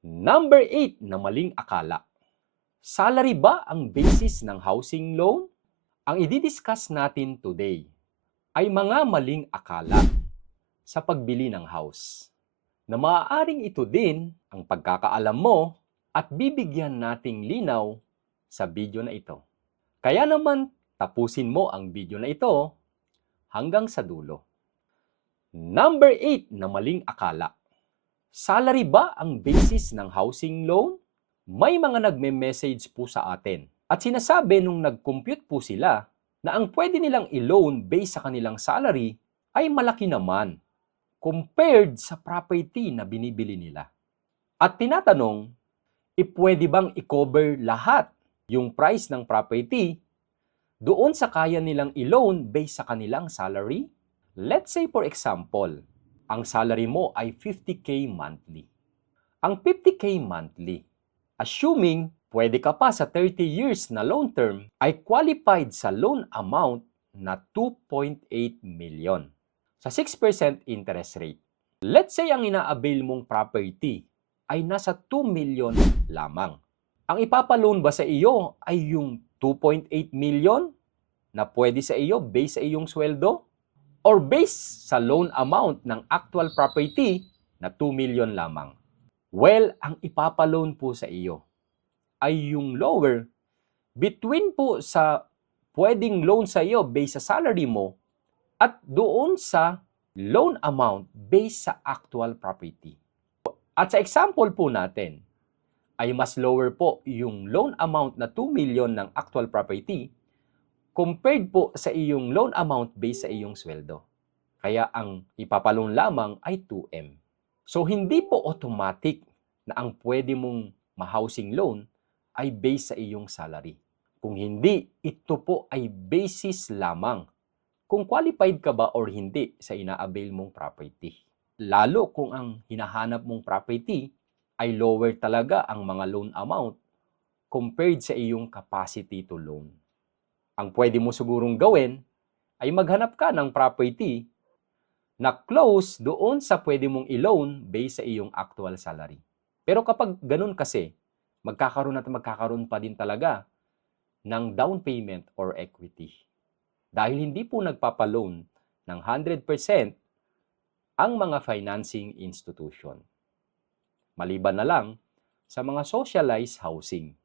Number 8 na maling akala. Salary ba ang basis ng housing loan? Ang i-discuss natin today ay mga maling akala sa pagbili ng house na maaaring ito din ang pagkakaalam mo at bibigyan nating linaw sa video na ito. Kaya naman tapusin mo ang video na ito hanggang sa dulo. Number 8 na maling akala. Salary ba ang basis ng housing loan? May mga nagme-message po sa atin at sinasabi nung nag-compute po sila na ang pwede nilang i-loan based sa kanilang salary ay malaki naman compared sa property na binibili nila. At tinatanong, pwede bang i-cover lahat yung price ng property doon sa kaya nilang i-loan based sa kanilang salary? Let's say for example, ang salary mo ay 50K monthly. Ang 50K monthly, assuming pwede ka pa sa 30 years na loan term, ay qualified sa loan amount na 2.8 million sa 6% interest rate. Let's say ang ina-avail mong property ay nasa 2 million lamang. Ang ipapaloan ba sa iyo ay yung 2.8 million na pwede sa iyo based sa iyong sweldo? Or based sa loan amount ng actual property na 2 million lamang? Well, ang ipapaloan po sa iyo ay yung lower between po sa pwedeng loan sa iyo based sa salary mo at doon sa loan amount based sa actual property. At sa example po natin, ay mas lower po yung loan amount na 2 million ng actual property compared po sa iyong loan amount based sa iyong sweldo. Kaya ang ipapaloan lamang ay 2M. So hindi po automatic na ang pwede mong ma-housing loan ay based sa iyong salary. Kung hindi, ito po ay basis lamang kung qualified ka ba or hindi sa ina-avail mong property. Lalo kung ang hinahanap mong property ay lower talaga ang mga loan amount compared sa iyong capacity to loan. Ang pwede mo sigurong gawin ay maghanap ka ng property na close doon sa pwede mong i-loan based sa iyong actual salary. Pero kapag ganun kasi, magkakaroon pa din talaga ng down payment or equity. Dahil hindi po nagpapaloan ng 100% ang mga financing institution. Maliban na lang sa mga socialized housing.